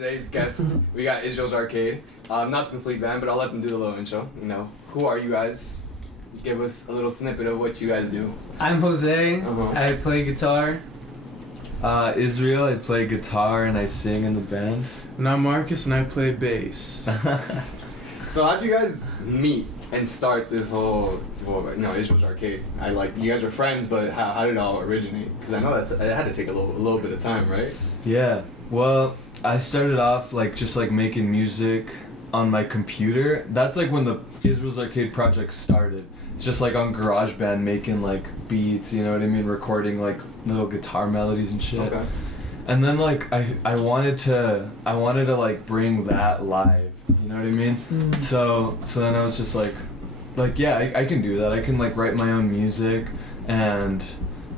today's guest, we got Israelsarcade. Not the complete band, but I'll let them do the little intro. You know, who are you guys? Give us a little snippet of what you guys do. I'm Jose. I play guitar. Israel, I play guitar and I sing in the band. And I'm Marcus and I play bass. So how'd you guys meet and start this whole, Israelsarcade? You guys were friends, but how did it all originate? Because I know it had to take a little bit of time, right? Yeah, well, I started off just making music on my computer. That's when the Israelsarcade project started. It's just on GarageBand making beats, you know what I mean, recording little guitar melodies and shit. Okay. And then I wanted to bring that live, you know what I mean? So then I was just yeah, I can do that. I can write my own music, and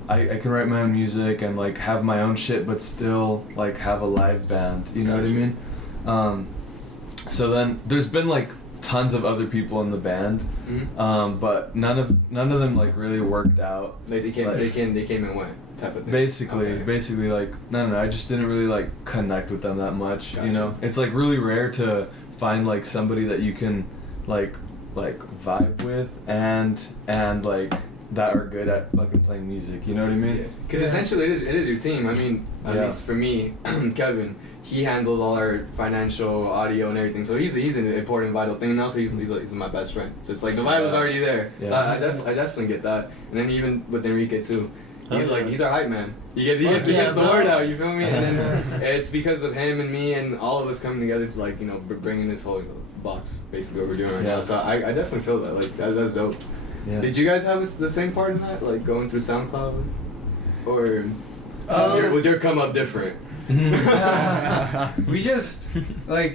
I can write my own music and have my own shit, but still have a live band, you know what I mean? So then there's been tons of other people in the band, but none of them really worked out. They came and went type of thing. Basically no, I just didn't really connect with them that much. Gotcha. You know, it's really rare to find somebody that you can vibe with and that are good at fucking playing music. You know what I mean? Because essentially it is your team. I mean, at least for me, Kevin. He handles all our financial, audio, and everything. So he's an important, vital thing now. So he's my best friend. So it's the vibe was already there. Yeah. So I definitely get that. And then even with Enrique too, he's our hype man. He gets the word out. You feel me? And then it's because of him and me and all of us coming together to bringing this whole box basically what we're doing right now. So I definitely feel that that's dope. Yeah. Did you guys have the same part in that, going through SoundCloud, or was your come up different? We just I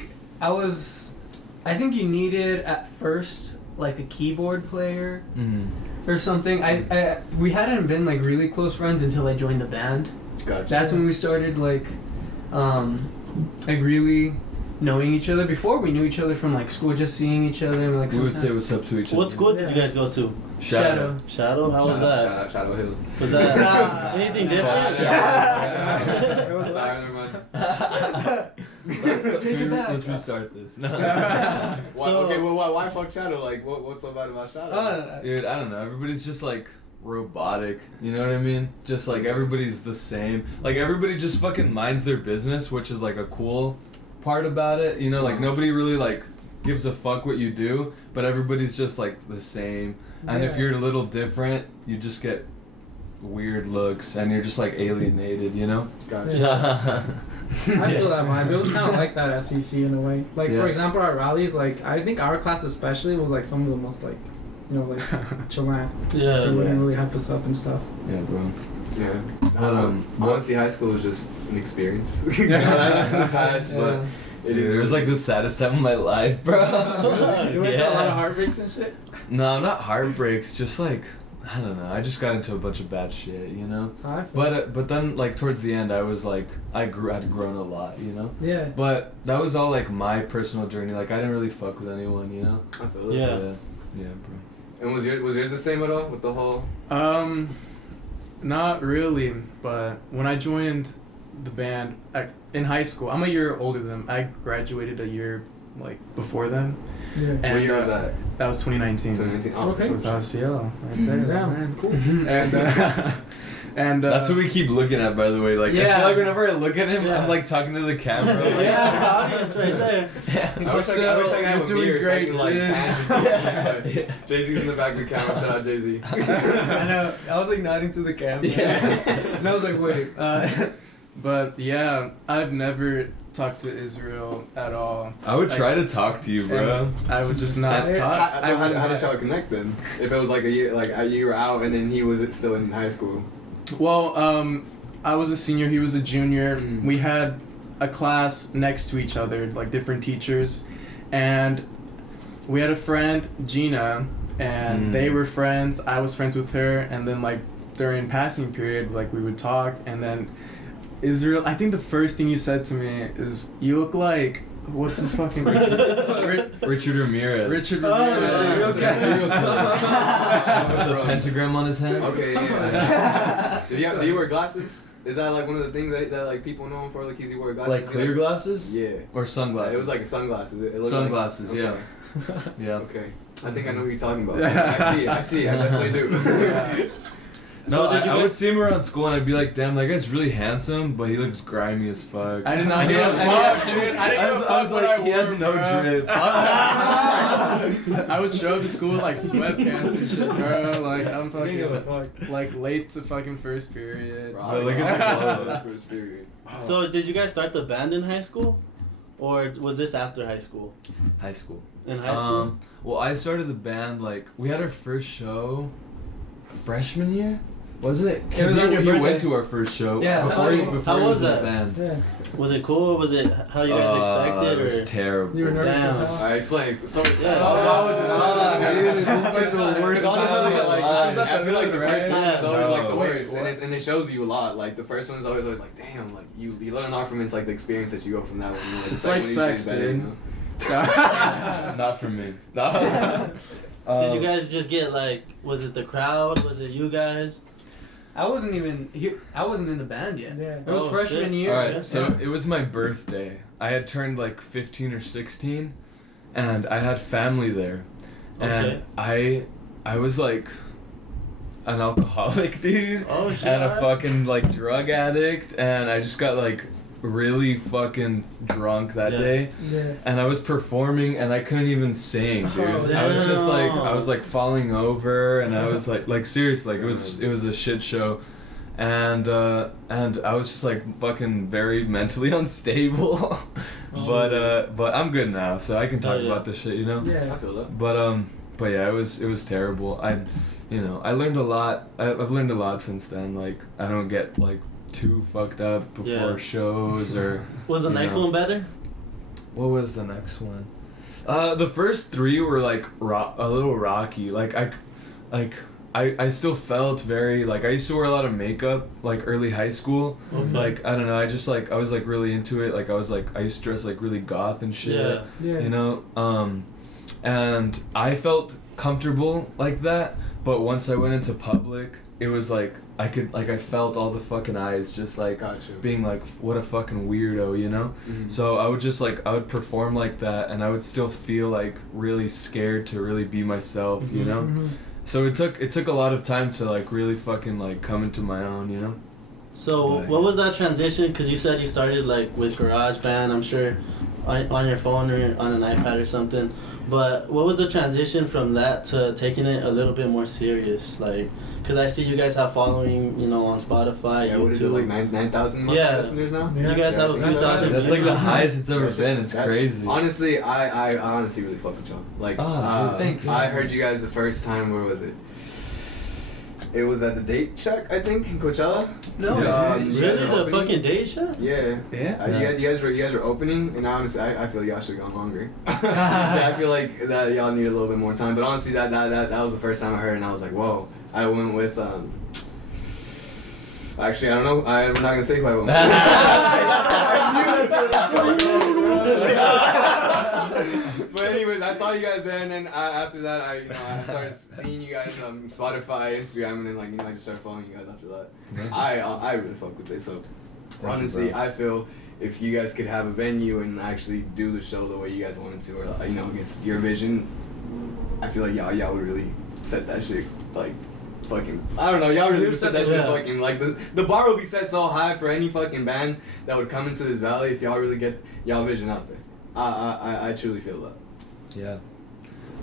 think you needed at first a keyboard player or something. We hadn't been really close friends until I joined the band. Gotcha. That's when we started really knowing each other. Before we knew each other from school, just seeing each other and we would say what's up to each other. What school did you guys go to? Shadow. How was that? Shadow Hills. Was that anything different? Take it back. Let's restart this. No. Why fuck Shadow? What's so bad about Shadow? Dude, I don't know. Everybody's just robotic. You know what I mean? Just everybody's the same. Everybody just fucking minds their business, which is a cool part about it. You know, nobody really gives a fuck what you do, but everybody's just the same. And if you're a little different, you just get weird looks and you're just alienated, you know? Gotcha. I feel that vibe. It was kind of like that at CC in a way. For example, our rallies, I think our class especially was some of the most chill. They wouldn't really hype us up and stuff. Yeah, bro. Yeah. Honestly, high school was just an experience. That's in the past, but dude, it was the saddest time of my life, bro. You went through a lot of heartbreaks and shit? No, not heartbreaks, just I don't know, I just got into a bunch of bad shit, you know? But then towards the end I was I'd grown a lot, you know? Yeah. But that was all my personal journey, I didn't really fuck with anyone, you know? I feel it. Yeah, bro. And was yours the same at all with the whole? Not really, but when I joined the band in high school, I'm a year older than them. I graduated a year before them. Yeah. And, what year was that? That was 2019. 2019. Oh, okay. With us, right there. Yeah, man, cool. And that's what we keep looking at, by the way. I feel whenever I look at him, I'm talking to the camera. The audience right there. I wish I could have a beer great, so I can Jay-Z's in the back of the camera. Shout out Jay-Z. I know. I was nodding to the camera. And I was wait. But yeah, I've never talked to Israel at all. I would try to talk to you, bro. I would just not talk. How did y'all connect then? If it was a year, you were out and then he was still in high school. Well, I was a senior, he was a junior. We had a class next to each other, different teachers, and we had a friend, Gina, and they were friends. I was friends with her, and then during passing period, we would talk, and then Israel, I think the first thing you said to me is, you look what's his fucking Richard Ramirez. Richard Ramirez. Serial killer. With the pentagram on his hand. Okay, yeah. Did he wear glasses? Is that like one of the things that like people know him for? Like, he wore glasses. Like clear glasses? Yeah. Or sunglasses? It was like sunglasses. It looked sunglasses, like, yeah. okay. Yeah. Okay. I think I know who you're talking about. I see. I definitely do. No, So did you I would guys- see him around school and I'd be like, damn, that guy's really handsome, but he looks grimy as fuck. I did not I give a fuck, dude. I didn't give a I was fuck what like, I he has wore, no bro. drip. I would show up to school with like sweatpants and shit, bro. Like I'm Didn't give a fucking fuck. like late to fucking first period. Bro, look at the first period. So did you guys start the band in high school, or was this after high school? High school. In high school. Well, I started the band, like, we had our first show freshman year? Was it? It was on your you birthday. went to our first show Yeah, before you how before you was in the that? band. Yeah. Was it cool? Was it how you guys expected? It was Or terrible. You were nervous Damn. as hell. Alright, explain. Story. Yeah. Dude, this is like the worst Honestly, time. like, I feel like the first time is always No. like the Wait, worst, and it shows you a lot. Like the first one is always like, damn, like you learn a lot from it. It's like the experience that you go from that one. You know, It's the like second one usually sex, better, dude. you know? Not for me. did you guys just get like? Was it the crowd? Was it you guys? I wasn't in the band yet. Yeah. It was Oh, freshman shit. year. Alright, so it was my birthday. I had turned like 15 or 16, and I had family there. Okay. And I was like an alcoholic, dude. Oh shit. And a fucking like drug addict, and I just got like really fucking drunk that Yeah. day. Yeah. And I was performing and I couldn't even sing, dude. Oh, I was just like damn. I was like falling over, and I was like seriously, like it was a shit show. And I was just like fucking very mentally unstable. But I'm good now, so I can talk Oh, yeah. about this shit, you know? Yeah. I feel that. But yeah, it was terrible. I learned a lot. I've learned a lot since then. Like, I don't get like too fucked up before Yeah. shows or. Was the you next know. one better? What was the next one? The first three were like a little rocky. I still felt very like I used to wear a lot of makeup like early high school. Okay. Like I don't know, I was like really into it. Like I used to dress like really goth and shit. Yeah. Yeah. You know, and I felt comfortable like that. But once I went into public, it was like I felt all the fucking eyes just like Gotcha. being like, what a fucking weirdo, you know? Mhm. So I would perform like that, and I would still feel like really scared to really be myself, you know? Mhm. So it took a lot of time to like really fucking like come into my own, you know? So Right. what was that transition? Because you said you started like with GarageBand, I'm sure, on your phone or on an iPad or something. But what was the transition from that to taking it a little bit more serious? Like, because I see you guys have following, you know, on Spotify, Yeah, YouTube. what is it, like 9,000 Yeah. listeners now? Yeah. You guys have a Yeah, few that's thousand. That's like the views. highest it's ever been. It's crazy. Honestly, I honestly really fuck with y'all. Like, dude, thanks. I heard you guys the first time. Where was it? It was at the Date Check, I think, in Coachella. No. Yeah. You guys Really, were the opening? fucking day shot? Yeah. Yeah. You guys were opening, and honestly, I feel y'all should have gone longer. Yeah, I feel like that y'all need a little bit more time. But honestly, that was the first time I heard, and I was like, whoa. I went with Actually, I don't know. I'm not gonna say who I went with. But anyways, I saw you guys there, and then after that, I started seeing you guys on Spotify, Instagram, and then I just started following you guys after that. I really fuck with it. So honestly, I feel if you guys could have a venue and actually do the show the way you guys wanted to, or against your vision, I feel like y'all would really set that shit like fucking. I don't know, y'all really would set that shit Yeah. fucking like the bar would be set so high for any fucking band that would come into this valley if y'all really get y'all vision out there. I truly feel that. Yeah.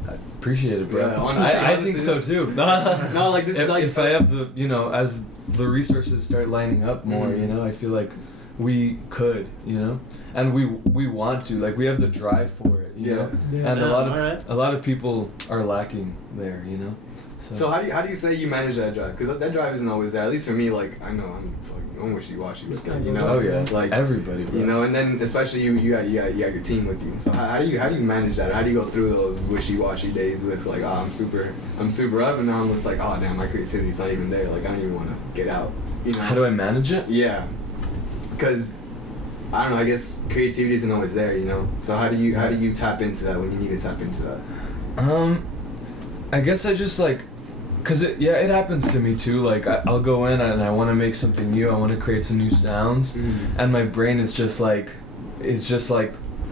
I appreciate it, bro. Yeah, I think honestly. so too. No, like this is like if I have the, as the resources start lining up more, Mhm. I feel like we could, and we want to, like we have the drive for it, you Yeah. know, Yeah. and Yeah, a lot of people are lacking there, So how do you say you manage that drive? Because that drive isn't always there. At least for me, like I know I'm wishy-washy with it, Oh yeah, like everybody, bro. and then especially you got your team with you. So how do you manage that? How do you go through those wishy-washy days with like, oh, I'm super up, and now I'm just like, oh damn, my creativity's not even there. Like I don't even want to get out. How do I manage it? Yeah, because I don't know. I guess creativity isn't always there, So how do you tap into that when you need to tap into that? I guess I just like Cause it happens to me too. Like I'll go in and I want to make something new. I want to create some new sounds, and my brain is just like,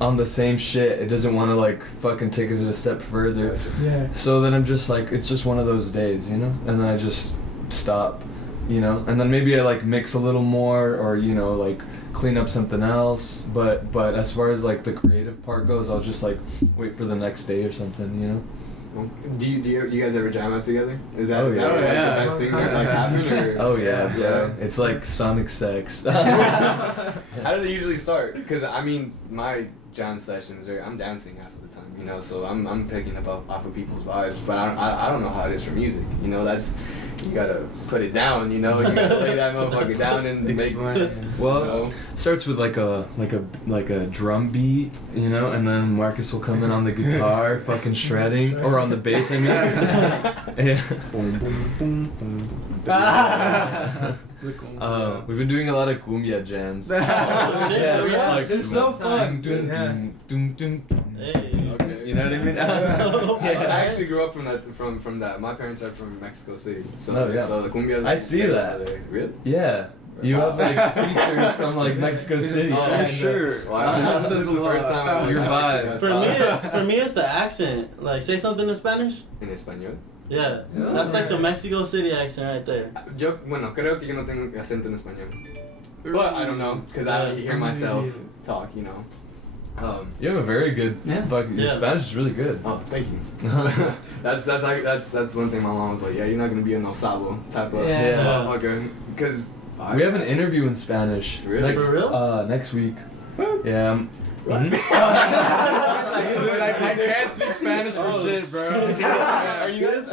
on the same shit. It doesn't want to like fucking take us a step further. Yeah. So then I'm just like, it's just one of those days, you know. And then I just stop, you know. And then maybe I like mix a little more, or you know, like clean up something else. But as far as like the creative part goes, I'll just like wait for the next day or something, you know. Do you guys ever jam out together? Is that, Oh, is yeah. that like Yeah. the best thing that like happened? Or? Oh yeah, bro. It's like sonic sex. How do they usually start? Because I mean, my jam sessions I'm dancing half of the time, you know, so I'm picking up off of people's vibes, but I don't know how it is for music, you know. That's, you gotta put it down, you know. You gotta lay that motherfucker down and make one. Well, you know? it starts with like a drum beat, you know, and then Marcus will come in on the guitar, fucking shredding, or on the bass. I mean, yeah. Boom, boom, boom, boom. We've been doing a lot of cumbia jams. Oh, shit, yeah, like, it's so fun. Dun, Yeah. dun, dun, dun, dun. Hey. Okay. You know what I mean? Yeah, I actually grew up from that. My parents are from Mexico City, so Oh, yeah. so the cumbia. I see that. Really? Yeah. You have like features from like Mexico City. Oh, kinda. sure. Wow, this is the first time I've Your actually vibe. got For me, it's the accent. Like, say something in Spanish. en español. Yeah, Yeah. that's like the Mexico City accent right there. Bueno, creo que yo no tengo acento en español. But I don't know, because I hear myself talk, you know. You have a very good. Yeah. Fucking, your Yeah. Spanish is really good. Oh, thank you. that's one thing my mom was like, yeah, you're not gonna be a no sabo type of Yeah. motherfucker, because We have an interview in Spanish. Really? Next, For real? next week. Yeah. I can't speak Spanish for shit, bro. Are you guys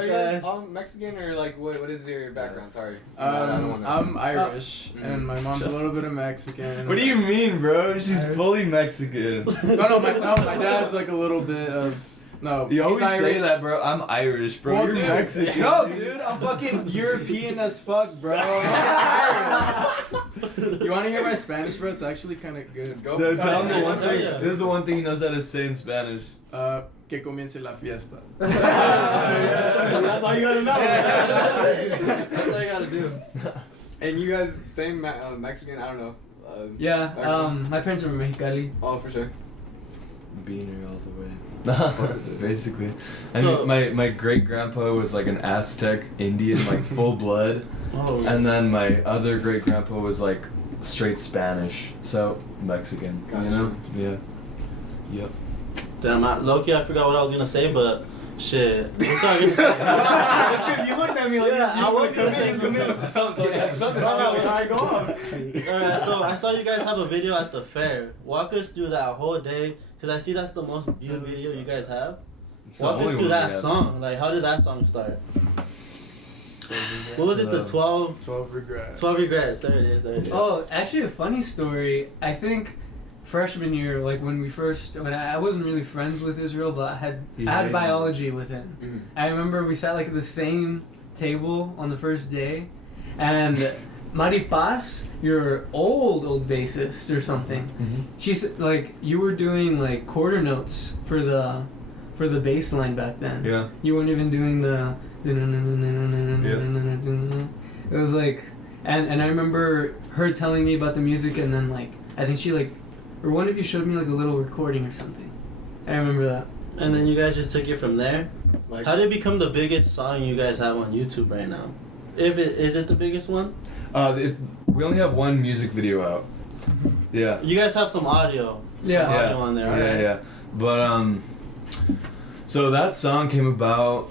Mexican or like what is your background? Sorry. I don't wanna- I'm Irish, and my mom's a little bit of Mexican. What do you mean, bro? She's fully Mexican. No, my dad's like a little bit of. No, You always he's say Irish. that, bro. I'm Irish, bro. Well, You're dude, Mexican. No, dude, I'm fucking European as fuck, bro. You want to hear my Spanish, bro? It's actually kind of good. Go. No, tell him the one thing. Yeah. This is the one thing he knows how to say in Spanish. Que comience la fiesta. That's all you gotta know. That's all you gotta do. And you guys, same Mexican? I don't know. Yeah, backgrounds? my parents are from Mexicali. Oh, for sure. Beaner all the way. Basically. I So- mean, my great grandpa was like an Aztec Indian, like full blood. Oh, And then my other great grandpa was like straight Spanish. So Mexican. Gotcha. You know? Yeah. Yep. damn, Loki, I forgot what I was gonna say, but shit. What was I gonna say? It's because you looked at me like Yeah, I was gonna say something. Alright, so I saw you guys have a video at the fair. Walk us through that whole day, because I see that's the most viewed video you guys have. It's the Walk only us through one that we have. song. Like, how did that song start? What was it, the 12 12 regrets. regrets? There it is. Oh, actually, a funny story. I think freshman year, like when I wasn't really friends with Israel, but I had biology with him. Mhm. I remember we sat like at the same table on the first day, and Mari Paz, your old bassist or something, she said like you were doing like quarter notes for the bass line back then. Yeah. You weren't even doing the. It was like, and I remember her telling me about the music, and then like I think she like, or one of you showed me like a little recording or something. I remember that. And then you guys just took it from there. Like, How did it become the biggest song you guys have on YouTube right now? Is it the biggest one? We only have one music video out. Yeah. You guys have some audio. Yeah. Some audio on there. Yeah, right? yeah. But so that song came about.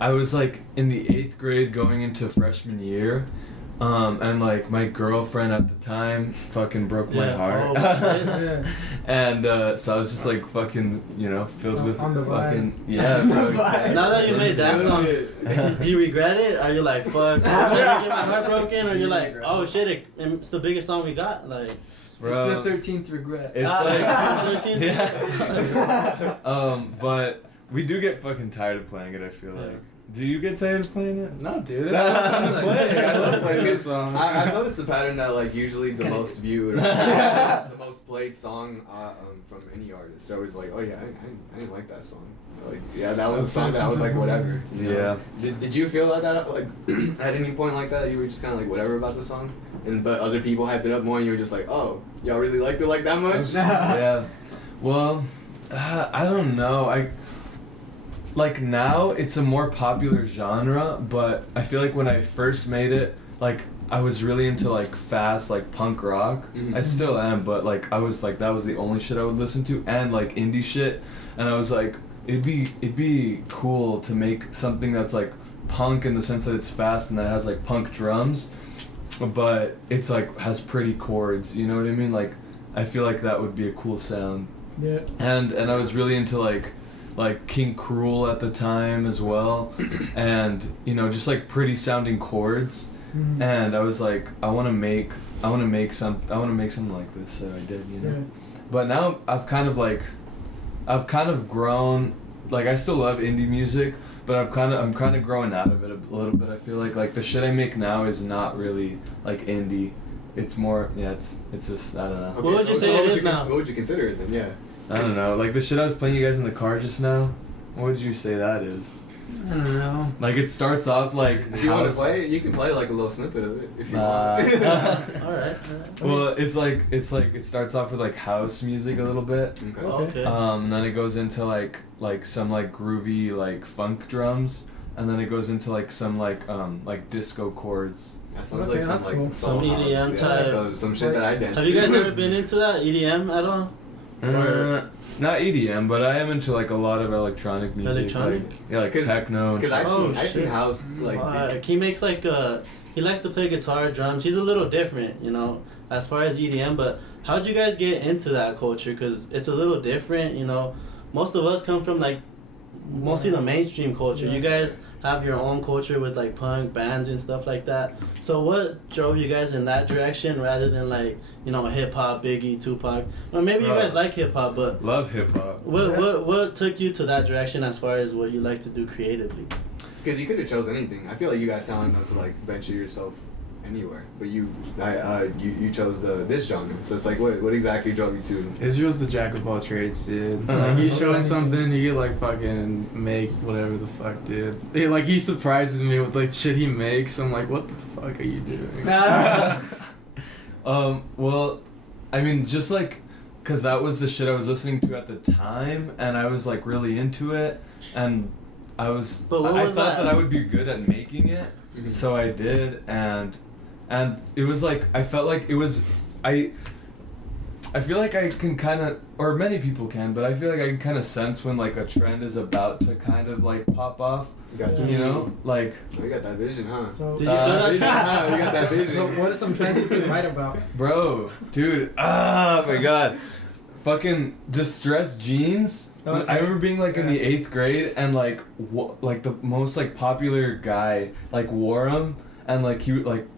I was like in the 8th grade going into freshman year. And like my girlfriend at the time fucking broke my Yeah. heart. Oh, Yeah. And so I was just like fucking, filled with On the fucking vibes. yeah. Bro, exactly. Now that you made that song, do you regret it? Are you like, fuck, should I get my heart broken? Or you're like, oh shit, it's the biggest song we got? Like, Bro, It's the 13th regret. it's like 13? yeah. But we do get fucking tired of playing it, I feel Yeah. like. Do you get tired of playing it? No, dude. It's fun to play. I love playing this song. I've noticed a pattern that like usually the most viewed, or the most played song from any artist. So always like, oh yeah, I didn't like that song. Like yeah, that was a song that I was like whatever. You know? Yeah. Did you feel like that like at any point like that? You were just kind of like whatever about the song, but other people hyped it up more, and you were just like, oh, y'all really liked it like that much? Yeah. Well, I don't know. Like now it's a more popular genre, but I feel like when I first made it, like I was really into like fast like punk rock. Mm-hmm. I still am, but like I was like that was the only shit I would listen to, and like indie shit. And I was like, it'd be cool to make something that's like punk in the sense that it's fast and that it has like punk drums, but it's like has pretty chords. You know what I mean? Like I feel like that would be a cool sound. Yeah. And I was really into like King Cruel at the time as well, and you know just like pretty sounding chords, and I was like I want to make something like this, so I did, you know. Yeah. But now I've kind of grown, like I still love indie music, but I'm kind of growing out of it a little bit. I feel like the shit I make now is not really like indie. It's more it's just I don't know. Okay, what would you say it is now? What would you consider it then? Yeah. I don't know. Like the shit I was playing you guys in the car just now. What would you say that is? I don't know. Like it starts off like. If you want to play it, you can play like a little snippet of it if you want. All right. Well, it's like it starts off with like house music a little bit. Okay. And then it goes into like some like groovy like funk drums, and then it goes into like some like disco chords. That sounds like some like cool. Some EDM type. Some shit that I dance to. Have you guys ever been into that EDM at all? Not EDM, but I am into like a lot of electronic music. Electronic? Like techno. Because I've seen house like. He makes like he likes to play guitar, drums. He's a little different, you know, as far as EDM. But how'd you guys get into that culture? Because it's a little different, you know. Most of us come from like mostly the mainstream culture. You guys have your own culture with like punk bands and stuff like that. So what drove you guys in that direction rather than like, you know, hip hop, Biggie, Tupac? Or maybe you guys like hip hop, but love hip hop. What took you to that direction as far as what you like to do creatively? Because you could have chose anything. I feel like you got talent enough to like venture yourself anywhere, but you chose this genre. So it's like what exactly drove you to? Israel's the jack of all trades, dude. Like you show him something, he could like fucking make whatever the fuck, dude. He surprises me with like shit he makes. I'm like, what the fuck are you doing? Well, I mean, just like, cause that was the shit I was listening to at the time, and I was like really into it, and I thought that I would be good at making it, so I did, and it was like I felt like it was I feel like I can kind of, or many people can, but I feel like I can kind of sense when like a trend is about to kind of like pop off. Gotcha. You know, like. We got that vision, huh? So, did you feel that? We got that vision. So what are some trends you can write about? Bro, dude, oh my god. Fucking distressed jeans. Okay. I remember being like in the 8th grade and like like the most like popular guy like wore them, and like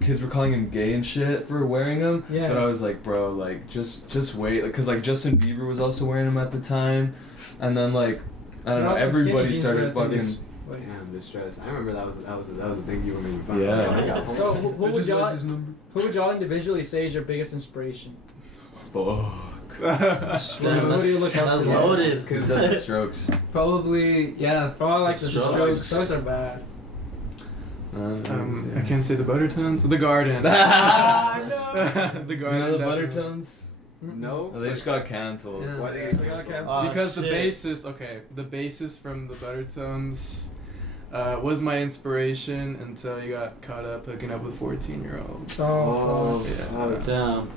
kids were calling him gay and shit for wearing them. Yeah. But I was like, bro, like just wait, like, cause like Justin Bieber was also wearing them at the time, and then like I don't know, everybody started fucking. Damn, distress. I remember that was the thing you were making fun Yeah. of. So who would y'all individually say is your biggest inspiration? Fuck. That's loaded. Cause of the Strokes. Probably, yeah. Oh, I like the Strokes. Strokes are bad. I can't say the Buttertones. The Garden. No. The Garden. Do you know the definitely. Buttertones? No. Oh, they just got canceled. Yeah. Why they They got canceled. Because the shit. bassist from the Buttertones was my inspiration until he got caught up hooking up with 14-year-olds. Oh, Yeah. Damn.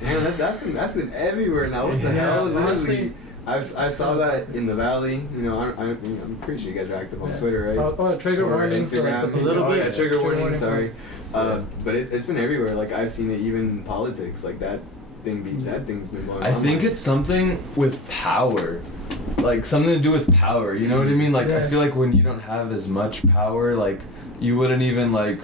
Damn, that's been everywhere now. What the hell? Literally, I saw that in the Valley. You know, I'm pretty sure you guys are active on Twitter, right? Oh, trigger Or warning for like Instagram. the A little bit. Yeah, trigger warning. Sorry. Yeah. But it's been everywhere. Like I've seen it even in politics. Like that thing's been going on. I think it's something with power. Like something to do with power, you know what I mean? Like I feel like when you don't have as much power, like you wouldn't even like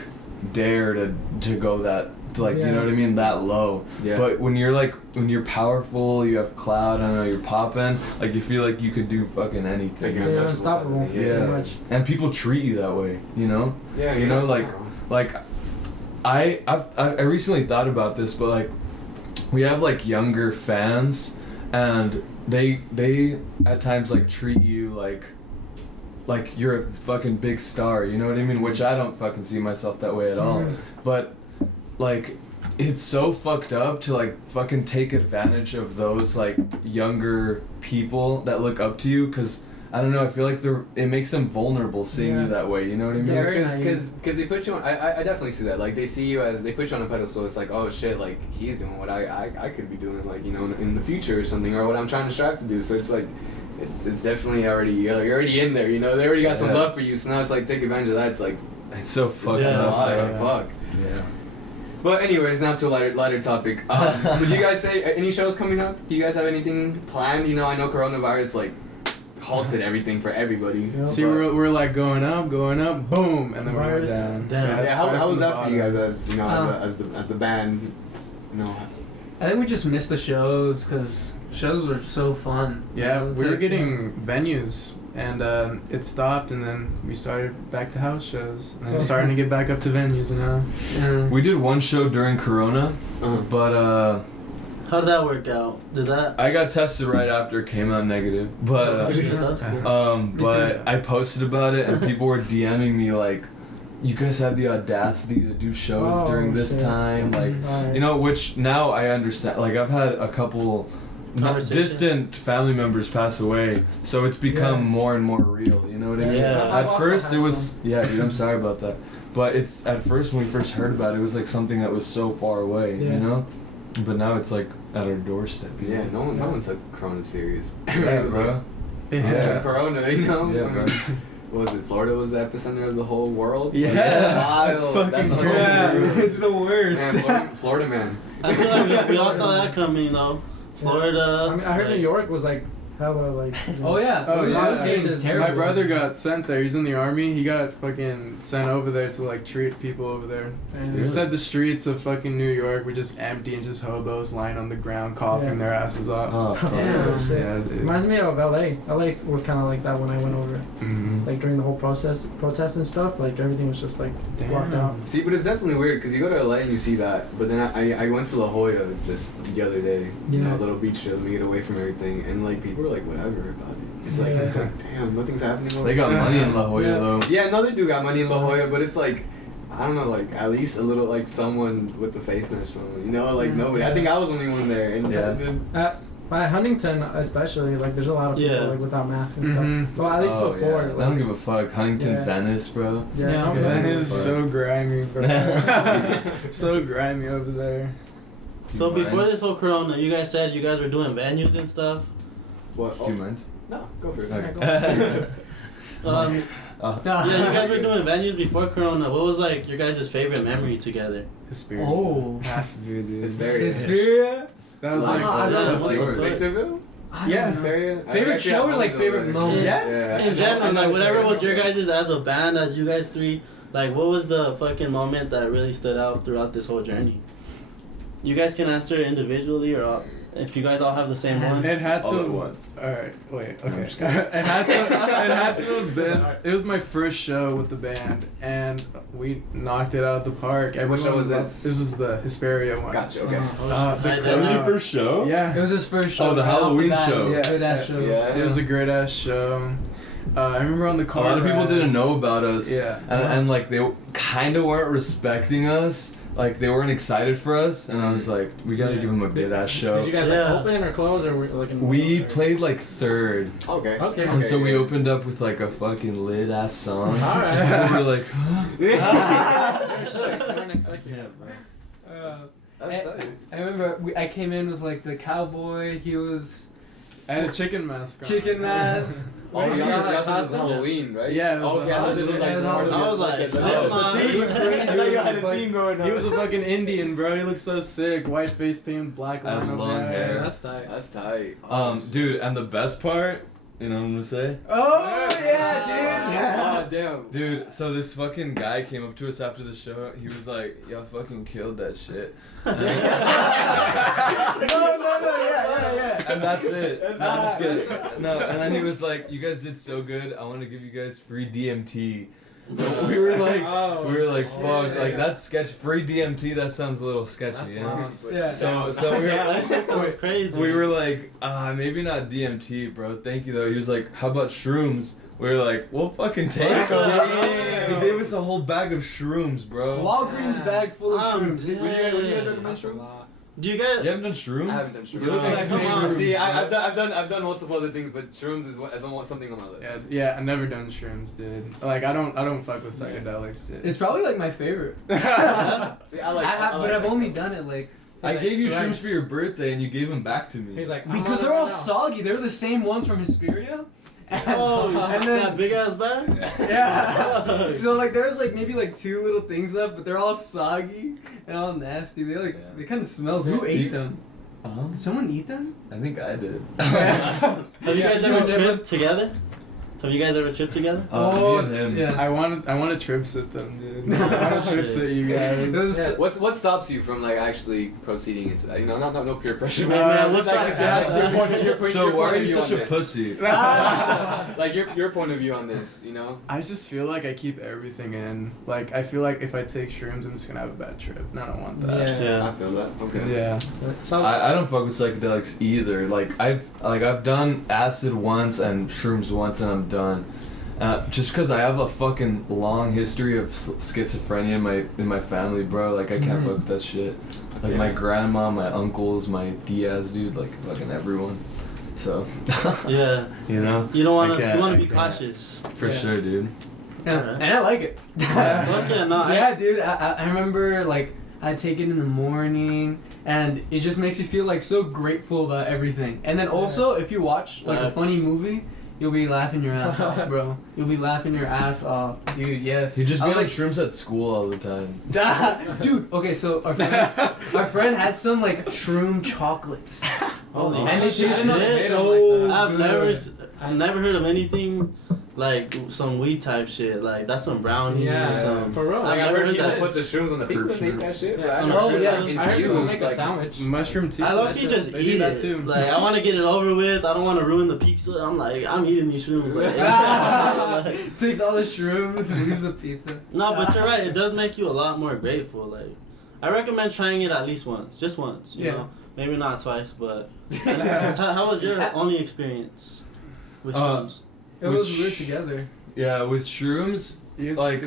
dare to go that, like, you know what I mean, that low. Yeah. But when you're powerful, you have clout, I don't know, you're popping, like you feel like you could do fucking anything. Like You're you're unstoppable. untouchable. Yeah. Pretty much. And people treat you that way, you know? Yeah. You know, like I recently thought about this, but like we have like younger fans, and they at times like treat you like you're a fucking big star, you know what I mean? Which I don't fucking see myself that way at all. But like it's so fucked up to like fucking take advantage of those like younger people that look up to you, because I don't know, I feel like it makes them vulnerable seeing you that way, you know what I mean? Yeah, because they put you on, I definitely see that, like they see you as, they put you on a pedestal, it's like, oh shit, like he's doing what I could be doing, like, you know, in the future or something, or what I'm trying to strive to do, so it's like, it's definitely already, you're already in there, you know, they already got some love for you, so now it's like, take advantage of that, it's like, it's so fucked up. fuck. Yeah. But anyways, now to a lighter topic. Would you guys say, any shows coming up? Do you guys have anything planned? You know, I know coronavirus, like, halted everything for everybody. Yep. See, we're like going up, boom, and then we're going Virus. down. Damn. Yeah, how was that for you guys as, you know, as the band? You know, I think we just missed the shows because shows were so fun. Yeah, You know, it's we were like- getting venues, and it stopped, and then we started back to house shows, and then we're starting to get back up to venues now. Yeah. We did one show during Corona, but How did that work out? Did that? I got tested right after it came out negative, but That's cool. but I posted about it, and people were DMing me like, you guys have the audacity to do shows during this shit. time, like, Alright. you know, which now I understand. Like, I've had a couple Conversation. distant family members pass away, so it's become more and more real, you know what I mean? Yeah. I've At also first had it was, some. yeah, dude, I'm sorry about that. But it's, at first when we first heard about it, it was like something that was so far away, Yeah. you know? But now it's like at our doorstep. You yeah, know? no one took Corona serious. Yeah, It was bro. like, Yeah. Corona, you know? Yeah, I mean, bro. what was it? Florida was the epicenter of the whole world? Yeah, That's that's wild. fucking That's crazy. crazy. it's the worst. Man, Florida man. I feel like we all saw that coming, though. Florida. I mean, I heard like, New York was like hella like. Oh yeah. Oh, It was- yeah. it was getting terrible. My brother got sent there. He's in the army. He got fucking sent over there to like treat people over there. And He said the streets of fucking New York were just empty and just hobos lying on the ground coughing their asses off. Oh, fuck. Damn. shit. Yeah, dude. Reminds me of LA. LA was kind of like that when I went over. Mhm. Like during the whole protest and stuff. Like everything was just like blocked out. See, but it's definitely weird because you go to LA and you see that, but then I went to La Jolla just the other day, you know, Yeah. a little beach trip, let me get away from everything, and like people are like whatever about it. It's like Yeah. damn, nothing's happening. Over They got here. money in La Jolla Yeah. though. Yeah, no, they do got money in La Jolla, but it's like I don't know, like at least a little like someone with the face mask, someone, you know, like nobody. I think I was the only one there, and Yeah. By Huntington, especially, like there's a lot of people Yeah. like without masks and Mhm. stuff. Well, at least Oh, before. yeah. Like, I don't give a fuck. Huntington, Yeah. Venice, bro. Yeah, Yeah, I'm Yeah. That Venice. is Fuck. so grimy, bro. So grimy over there. So Do you before mind? this whole Corona, you guys said you guys were doing venues and stuff. what? Do you mind? No, go for it. Okay. Um, Oh. yeah, you guys were doing venues before Corona. What was like your guys' favorite memory together? Hesperia. Oh. Has to be, dude. It's very. Hesperia? That was Wow, like, I Yeah, don't What's what the yours? fuck? Victorville? Yeah. Hesperia? Favorite I actually have show or, like, homies favorite over there. moment? Yeah. In general, I know like it's whatever very was your cool. guys' as a band, as you guys three, like what was the fucking moment that really stood out throughout this whole journey? You guys can answer individually, or if you guys all have the same one. It had to. All at once. All right, wait. I'm Okay. just kidding. It had to have been. It was my first show with the band, and we knocked it out of the park. What show was loved- this? This was the Hesperia one. Gotcha. Okay. The That was That was crowd- your first show? Yeah. It was his first show. Oh, the right off Halloween bat. show. It was a Yeah. good ass show. Yeah. It was a great ass show. I remember on the A car. lot of people ride- didn't know about us. Yeah. And like they kind of weren't respecting us. Like they weren't excited for us, and I was like, we gotta give them a good ass show. Did you guys Yeah. like open or close or were you like in the We middle, or- played like third, Okay. Okay. and so we opened up with like a fucking lit ass song. Alright. And we were like, huh? You're shook. I weren't expecting it. That's tight. I remember I came in with like the cowboy. He was I had a chicken mask on. chicken mask. Oh, you y'all got, said like, this was costumes? Halloween, right? Yeah, it was Okay, I thought this was like Halloween. part of I was the- like, the Slipknot. theme. I thought you had a theme going on. He was a fucking Indian, bro. He looked so sick. White face paint, black line And up long there. hair. That's tight. That's tight. Dude, and the best part You know what I'm gonna say? Oh yeah, dude. Oh damn. Dude, so this fucking guy came up to us after the show. He was like, "Y'all fucking killed that shit." No, yeah. And that's it. No, I'm just kidding. No, and then he was like, "You guys did so good. I want to give you guys free DMT." We were like, fuck, like that's sketchy. Free DMT. That sounds a little sketchy, That's you know? wrong, but- Yeah. So we That shit sounds were, crazy. we were like, maybe not DMT, bro. Thank you though. He was like, how about shrooms? We were like, we'll fucking take them. Damn. He gave us a whole bag of shrooms, bro. Walgreens bag full of shrooms. damn. Would you guys recommend That's a shrooms? lot. Do you guys? You haven't done shrooms? I haven't done shrooms. You look No, like come on. See, bro. I've done multiple other things, but shrooms is something on my list. Yeah, I've never done shrooms, dude. Like I don't fuck with psychedelics, dude. It's probably like my favorite. See, I like. But I've only done it like. I gave you thrice. shrooms for your birthday and you gave them back to me. He's like, I'm Because on they're it all right now. soggy. They're the same ones from Hesperia. Oh, and then that big ass bag. yeah. So like there's like maybe like 2 little things left, but they're all soggy and all nasty. They kind of smelled. Who ate them? Did someone eat them? I think I did. Have you guys just ever never- tripped together? Have you guys ever tripped together? Me and him. Yeah. I want to trips at them, dude. I want to trips at you guys. It was, What stops you from like actually proceeding into that? You know, not no peer pressure. What's actually that? just your point of So why are you view such on a this. pussy? Like your point of view on this, you know? I just feel like I keep everything in. Like I feel like if I take shrooms, I'm just gonna have a bad trip, and I don't want that. Yeah. I feel that. Okay. Yeah. So, I don't fuck with psychedelics either. Like I've done acid once and shrooms once and I'm done. Just because I have a fucking long history of schizophrenia in my family, bro. Like I can't fuck with that shit. Like my grandma, my uncles, my tias, dude. Like fucking everyone. So Yeah. you know. You don't want I to. can't- You want I to be can't. cautious. For sure, dude. yeah, and I like it. Fuck yeah, no. Yeah, dude. I remember like I take it in the morning, and it just makes you feel like so grateful about everything. And then also, if you watch like a funny movie, you'll be laughing your ass off, bro. You'll be laughing your ass off, dude. Yes. You just I be was on like, shrooms at school all the time. dude. Okay, so our friend had some like shroom chocolates, Holy and they shit. tasted I didn't so like I've good. I've never heard of anything like some weed type shit. Like that's some brownie. Yeah, Some, for real. Like I've I never heard heard people that. put the shrooms on the pizza and eat that shit. Yeah. But I Oh, never heard yeah. like I heard someone infused, make a like, sandwich. Mushroom too. I low-key just They eat do that it. too. Like I want to get it over with. I don't want to ruin the pizza. I'm like I'm eating these shrooms. Like, Takes all the shrooms, leaves the pizza. no, but you're right. It does make you a lot more grateful. Like I recommend trying it at least once, just once. You Yeah. know, maybe not twice, but how was your only experience with shrooms? It was Which- weird together. Yeah, with shrooms. Like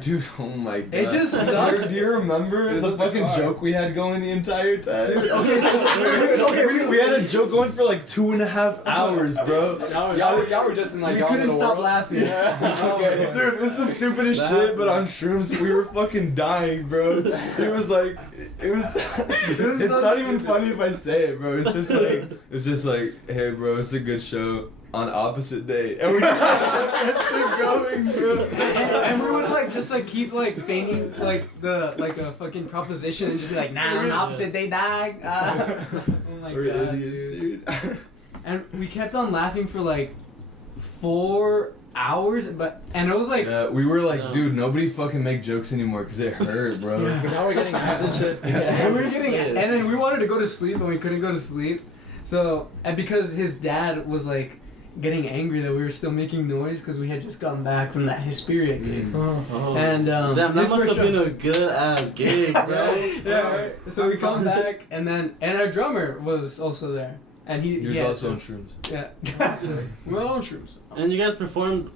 dude, oh my god. It just sucked. Do you remember It was the a big fucking bar. joke we had going the entire time? Dude, okay, so we had a joke going for like 2.5 hours, bro. Y'all were just in like we y'all couldn't little stop world. laughing. Okay, dude, this is the stupidest shit, but on shrooms we were fucking dying, bro. It was like, it's so not even stupid. funny if I say it, bro. It's just like, hey, bro, it's a good show on opposite day, and we just kept it going, bro. And we would like just like keep like feigning like a fucking proposition and just be like, nah, on opposite day, dog. Oh my We're god, idiots, dude. And we kept on laughing for like 4 hours, and it was like, Yeah, we were like, No. dude, nobody fucking make jokes anymore because it hurt, bro. Now we're getting ads and shit. and we were getting, and then we wanted to go to sleep and we couldn't go to sleep. So, and because his dad was like getting angry that we were still making noise because we had just gotten back from that Hesperia gig. Oh. And Damn, that this must was have been a good ass gig, bro. yeah, right. So we come back, and our drummer was also there, and He was had also on some- shrooms. yeah. We were on shrooms. And you guys performed,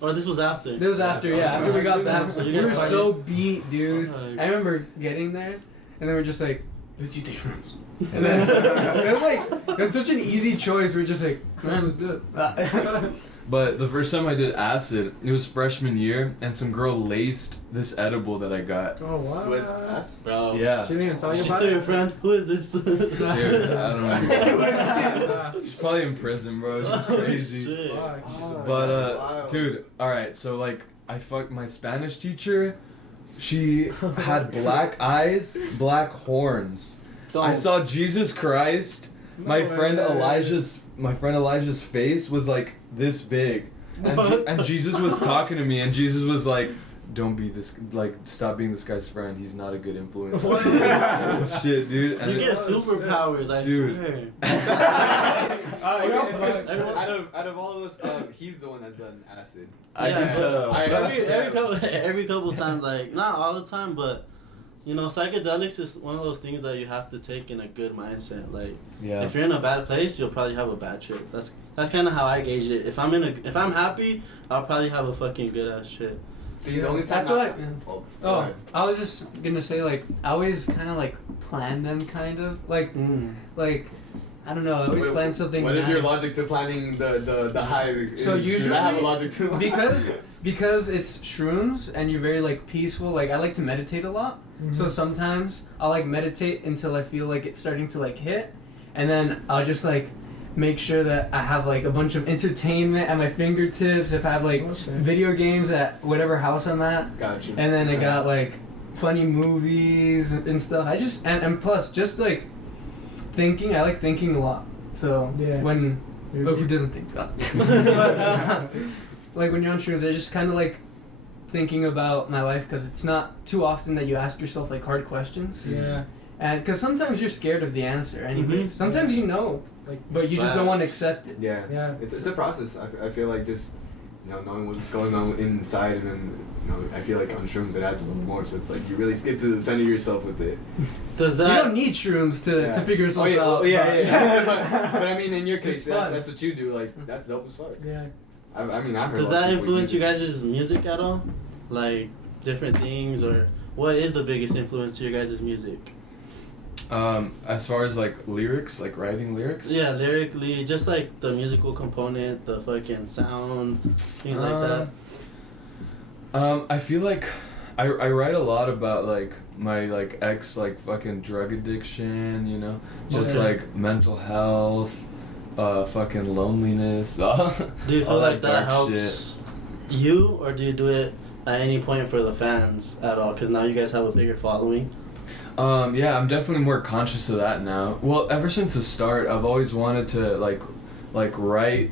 or this was after? This was after, yeah, after we got back. So you We guys were partied? so beat, dude. Oh, I remember getting there, and then we're just like, let's eat the shrooms. And then it was such an easy choice. We're just like, man, let's do it. But the first time I did acid, it was freshman year, and some girl laced this edible that I got. Oh, what? With us? Bro. Yeah. She didn't even tell you She's about still it? your friend? Who is this? Dude, I don't know. She's probably in prison, bro. She's Oh, crazy. shit. Fuck. But That's wild. dude, alright, so like I fucked my Spanish teacher. She had black eyes, black horns. I Don't. saw Jesus Christ. my friend Elijah's face was like this big, and Jesus was talking to me, and Jesus was like, "Don't be this, like, stop being this guy's friend. He's not a good influence." Shit, dude. And you get superpowers, I swear. Out of all of us, he's the one that's done acid. I can tell. Every couple times, like, not all the time, but you know, psychedelics is one of those things that you have to take in a good mindset. Like, if you're in a bad place, you'll probably have a bad trip. That's kind of how I gauge it. If I'm happy, I'll probably have a fucking good ass trip. See, the only time that's what I was just gonna say, like, I always kind of like plan them, kind of like I don't know, I always plan something. What is your logic to planning the high? So usually I have a logic too. because it's shrooms and you're very like peaceful. Like, I like to meditate a lot, so sometimes I'll like meditate until I feel like it's starting to like hit, and then I'll just like make sure that I have like a bunch of entertainment at my fingertips. If I have like video games at whatever house I'm at, gotcha. And then I got like funny movies and stuff. I just and plus just like thinking. I like thinking a lot. So when who doesn't think that? But, like when you're on shrooms, I just kind of like thinking about my life, because it's not too often that you ask yourself like hard questions. Yeah. And because sometimes you're scared of the answer anyway. Sometimes you know, like, but you just don't want to accept it. Yeah. Yeah. It's a process. I feel like just, you know, knowing what's going on inside, and then, you know, I feel like on shrooms it adds a little more. So it's like you really get to the center yourself with it. Does that? You don't need shrooms to figure yourself out. But I mean, in your case, that's what you do. Like, that's dope as fuck. Yeah. I mean, I heard. Does that influence you guys' music at all? Like different things, or what is the biggest influence to your guys' music? As far as like lyrics, like writing lyrics? Yeah, lyrically, just like the musical component, the fucking sound, things like that. I feel like I write a lot about like my like ex like fucking drug addiction, you know, just like mental health, fucking loneliness. Do you feel like that helps you, or do you do it at any point for the fans at all? Because now you guys have a bigger following. Yeah, I'm definitely more conscious of that now. Well, ever since the start, I've always wanted to like write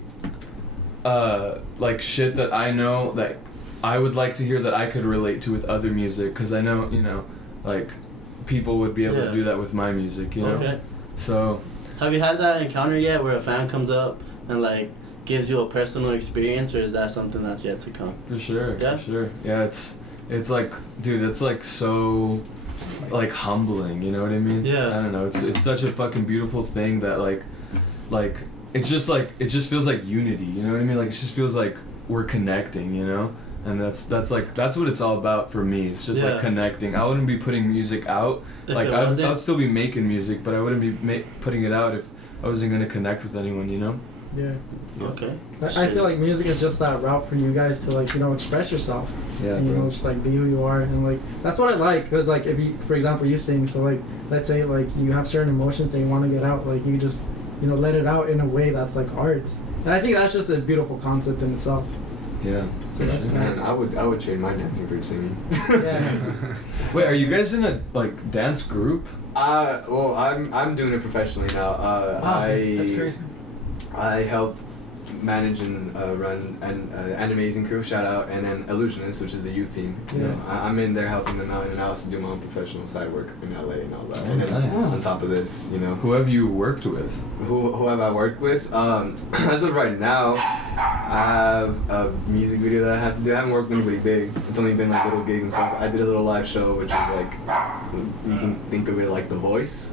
like shit that I know that I would like to hear that I could relate to with other music, because I know, you know, like people would be able to do that with my music, you know. Okay. So. Have you had that encounter yet where a fan comes up and like gives you a personal experience, or is that something that's yet to come? For sure. Yeah. For sure. Yeah, it's like, dude, it's like so. Like humbling, you know what I mean? Yeah. I don't know. It's such a fucking beautiful thing that like it just feels like unity, you know what I mean? Like it just feels like we're connecting, you know? And that's what it's all about for me. It's just like connecting. I wouldn't be putting music out. If like I'd still be making music, but I wouldn't be putting it out if I wasn't gonna connect with anyone, you know? Yeah. Okay. I feel like music is just that route for you guys to like, you know, express yourself. Yeah. And, you know, just like be who you are, and like that's what I like, because like if you, for example, you sing, so like let's say like you have certain emotions that you want to get out, like you just, you know, let it out in a way that's like art, and I think that's just a beautiful concept in itself. Yeah. So that's man, I would trade my dancing for singing. Yeah. Wait, are you guys in a like dance group? Well, I'm doing it professionally now. That's crazy. I help manage and run an amazing crew, shout out, and then Illusionist, which is a youth team. You know, I'm in there helping them out, and I also do my own professional side work in LA and all that. And then on top of this, you know. Who have you worked with? Who have I worked with? As of right now, I have a music video that I have to do. I haven't worked with anybody big. It's only been like little gigs and stuff. I did a little live show, which was like, you can think of it like The Voice,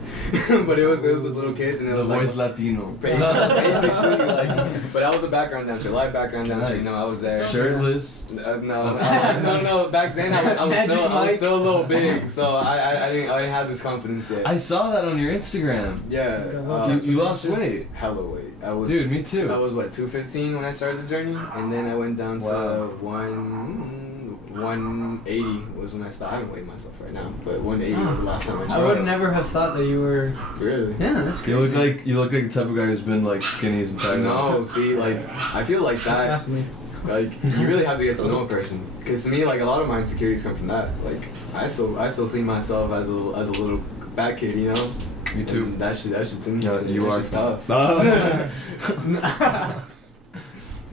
but it was with little kids, and it was The Voice like, Latino. Basically, like, but I was a background dancer, live background dancer. Nice. You know, I was there. Shirtless? No. Back then, I was still a little big, so I didn't have this confidence yet. I saw that on your Instagram. Yeah. You lost weight. Hella weight. Dude, me too. I was 215 when I started the journey, and then I went down to 180 was when I stopped. I haven't weighed myself right now, but 180 was the last time I tried. I would never have thought that you were. Really? Yeah, that's crazy. You look like the type of guy who's been like skinny his entire life. No, see, like I feel like that. That's me. Like you really have to get to know a person, because to me, like a lot of my insecurities come from that. Like I still see myself as a little fat kid, you know. Me too. And that shit's in Yeah, here. you That are shit's tough.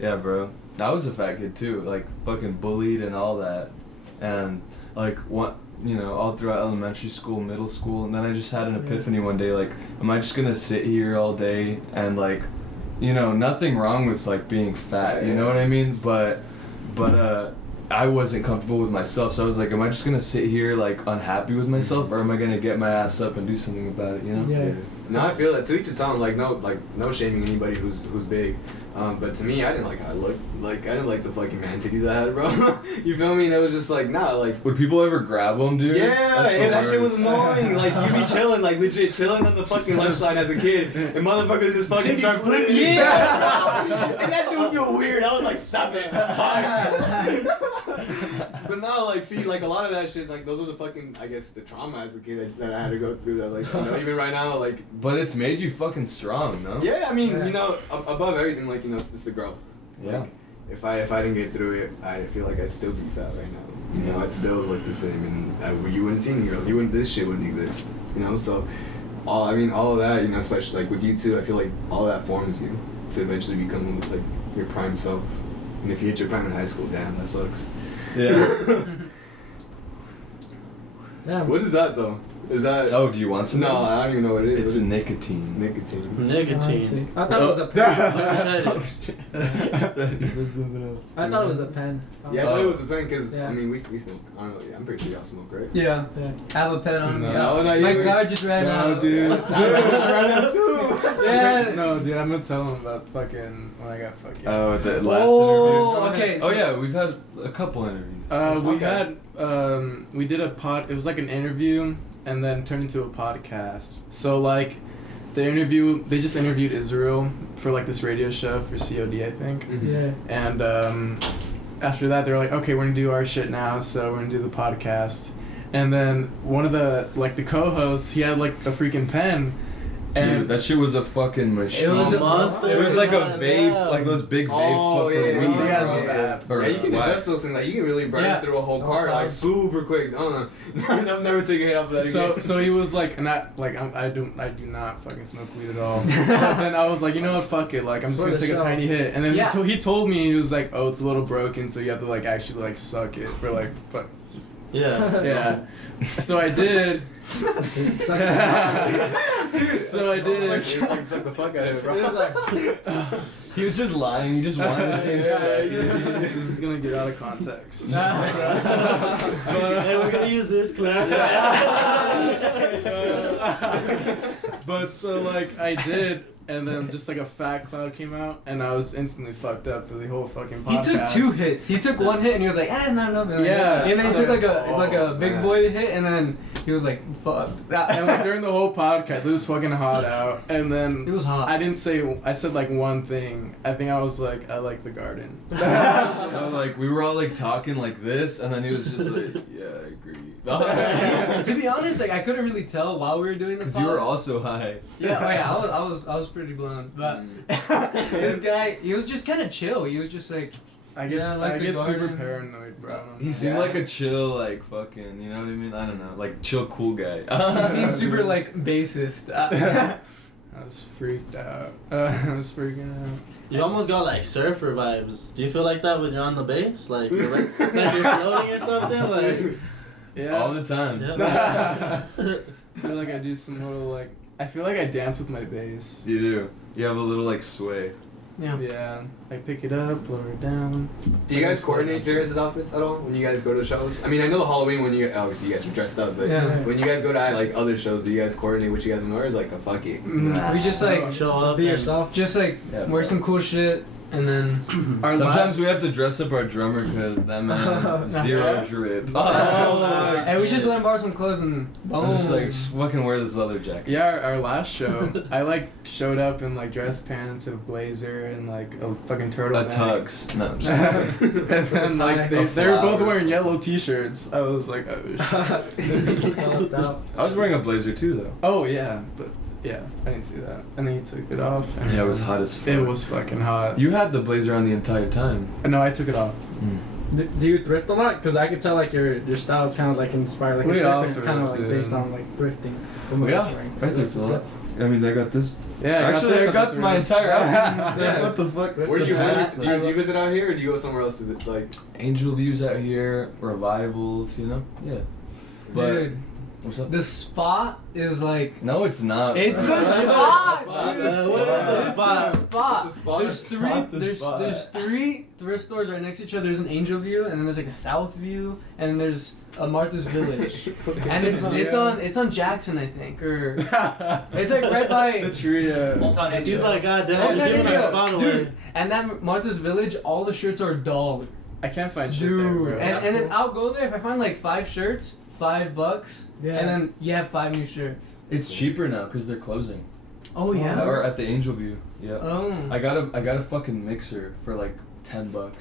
Yeah, bro. I was a fat kid too, like fucking bullied and all that, and like what, you know, all throughout elementary school, middle school, and then I just had an epiphany one day, like, am I just gonna sit here all day and like, you know, nothing wrong with like being fat, you know what I mean? But I wasn't comfortable with myself, so I was like, am I just gonna sit here like unhappy with myself, or am I gonna get my ass up and do something about it, you know? Yeah. No, I feel that. To each his own. Like no shaming anybody who's big. But to me, I didn't like how I looked. Like I didn't like the fucking man titties I had, bro. You feel me? And it was just like, nah, like. Would people ever grab them, dude? Yeah, and that shit was annoying. Like you be chilling, like legit chilling on the fucking lunch line as a kid, and motherfuckers just fucking start flicking. Yeah, and that shit would feel weird. I was like, stop it. But no, like, see, like a lot of that shit, like those were the fucking, I guess, the trauma as a kid that I had to go through. That, like, you know, even right now, like. But it's made you fucking strong, no? Yeah, I mean, you know, above everything, like, you know, it's the growth. Yeah. Like, if I didn't get through it, I feel like I'd still be fat right now. You know, I'd still look the same, and you wouldn't see me girls. This shit wouldn't exist. You know, so all of that, you know, especially like with you two, I feel like all of that forms you to eventually become like your prime self. And if you hit your prime in high school, damn, that sucks. Yeah. Yeah. What is that though? Is that? Oh, do you want some? No, of this? I don't even know what it is. It's nicotine. Nicotine. Nicotine. I thought it was a pen. I thought it was a pen. Yeah, I thought it was a pen because Yeah. I mean we smoke. I don't know. Yeah, I'm pretty sure y'all smoke, right? Yeah. Yeah. I have a pen on. No. Yeah. No, not My you. card just ran out. dude. I ran out too. Yeah. No, dude, I'm gonna tell him about fucking when I got fucking. Oh, the last Oh, interview. okay. Oh yeah, we've had a couple interviews. We did a pod. It was like an interview, and then turned into a podcast. So like, they just interviewed Israel for like this radio show for COD, I think. Mhm. Yeah. And after that, they're like, okay, we're gonna do our shit now, so we're gonna do the podcast. And then one of the co-hosts, he had like a freaking pen. Dude, that shit was a fucking machine. It was a monster. It was like a Yeah. vape, like those big vapes, Oh, but for yeah, weed. yeah, yeah. Or Yeah, you can wax. adjust those things. Like you can really burn Yeah. through a whole Oh, cart like God. super quick. I don't know. I've never taken a hit off of that again. So he was like, and I do not fucking smoke weed at all. But then I was like, you know what, fuck it, like I'm just For gonna the take a show. tiny hit. And then Yeah. he told me, he was like, oh, it's a little broken, so you have to like actually like suck it for like fuck. Yeah. Yeah. So I did. So I did. Suck the fuck out of it, bro. He was just lying. He just wanted to say This is gonna get out of context. Hey, we're gonna use this clip. But so like I did, and then just like a fat cloud came out, and I was instantly fucked up for the whole fucking He podcast. took 2 hits. He took 1 hit and he was like, it's not enough. And Yeah. And then he So- took like a big man. boy hit and then he was like, fuck. And like during the whole podcast, it was fucking hot out, and then It was hot. I said like one thing. I think I was like, I like the garden. Like we were all like talking like this, and then he was just like, "Yeah, I agree." To be honest, like I couldn't really tell while we were doing the Because you were also high. Yeah, oh yeah, I was pretty blown. But this guy, he was just kind of chill. He was just like, I get Yeah, I like the super garden. paranoid, bro. He seemed Yeah. like a chill, like fucking, you know what I mean? I don't know, like chill, cool guy. he seemed super like bassist. I was freaked out. I was freaking out. You almost got like surfer vibes. Do you feel like that when you're on the bass? Like you're like you're floating or something? Like Yeah. All the time. yeah. I feel like I do some little like. I feel like I dance with my bass. You do. You have a little like sway. Yeah. Yeah. I pick it up, lower it down. Do you guys coordinate your guys' outfits at all when you guys go to shows? I mean, I know the Halloween when you obviously you guys were dressed up, but Yeah. when you guys go to like other shows, do you guys coordinate what you guys want to wear? Is like a fuck it. We just like Show up. Be and- yourself. just like Yeah, wear bro. some cool shit and then Our Sometimes we have to dress up our drummer because that man zero drip. and we just let him borrow some clothes and boom. I'm just like fucking wear this leather jacket. Yeah, our last show, I like showed up in like dress pants, a blazer, and like a fucking turtleneck. A tux. No. I'm just And then like they A were both flower. wearing yellow t-shirts. I was like, oh shit. I was wearing a blazer too though. Oh yeah, but yeah, I didn't see that. And then you took it off. And Yeah, it was hot as fuck. It was fucking hot. You had the blazer on the entire time. No, I took it off. Do you thrift a lot? Because I could tell like your style is kind of like inspired, like We it's all different, kind of like thrift, based yeah. on like thrifting. Yeah, I thrift a lot. I mean, I got this. Yeah, Actually, I got my entire album. Yeah. What the fuck? Where do you past- do you visit out here or do you go somewhere else to like? Angel views out here, revivals, you know? Yeah. But Dude, what's up? the spot is like. No, it's not. It's bro. the spot. What dude. is the spot? It's the spot. It's the spot. There's three. Spot the There's spot. there's three thrift stores right next to each other. There's an Angel View, and then there's like a South View, and then there's a Martha's Village, and it's on Jackson, I think, or it's like right by. The tree. He's like, God damn, Multi- he's giving Angel. our spot away. Dude, and that Martha's Village, all the shirts are $1. I can't find shit there, Dude, bro. and That's then cool. I'll go there if I find like 5 shirts, $5, Yeah. and then you have 5 new shirts. It's cheaper now because they're closing. Oh yeah. Or at the Angel View. Yeah. Oh. I got a fucking mixer for like $10.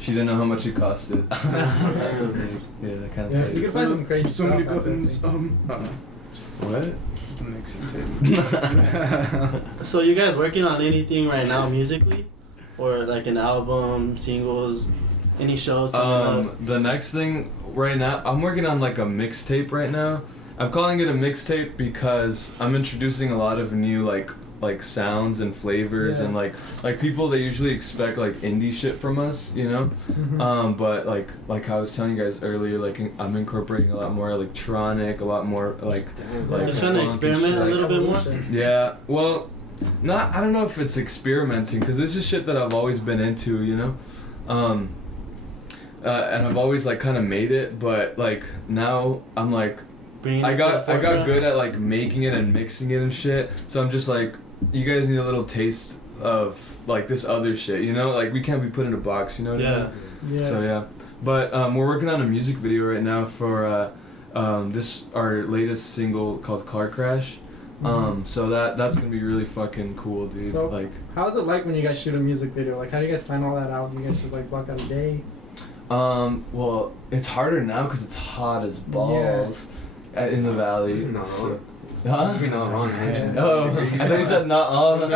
She didn't know how much it costed. Yeah, that kind of Yeah, thing. you can find some crazy So many stuff out there, I buttons. think. What? Mixing tape. So you guys working on anything right now musically, or like an album, singles, any shows coming up? The next thing right now, I'm working on like a mixtape right now. I'm calling it a mixtape because I'm introducing a lot of new like sounds and flavors Yeah. and like people that usually expect like indie shit from us, you know. Mhm. But like I was telling you guys earlier, like I'm incorporating a lot more electronic, a lot more like Damn. like Just trying to funk and experiment shit. a little bit more? Evolution. Yeah, well, I don't know if it's experimenting because this is shit that I've always been into, you know, and I've always like kind of made it, but like now I'm like Bringing I it to the got forefront? good at like making it and mixing it and shit, so I'm just like, you guys need a little taste of like this other shit, you know, like we can't be put in a box, you know what I mean? Yeah. Yeah. So yeah, but we're working on a music video right now for this our latest single called Car Crash. So that's gonna be really fucking cool, dude. So- like, How's it like when you guys shoot a music video? Like, how do you guys plan all that out? Do you guys just like block out a day? well, it's harder now because it's hot as balls in the valley. No. So, huh? You're not wrong, man. Oh, I thought you said not on.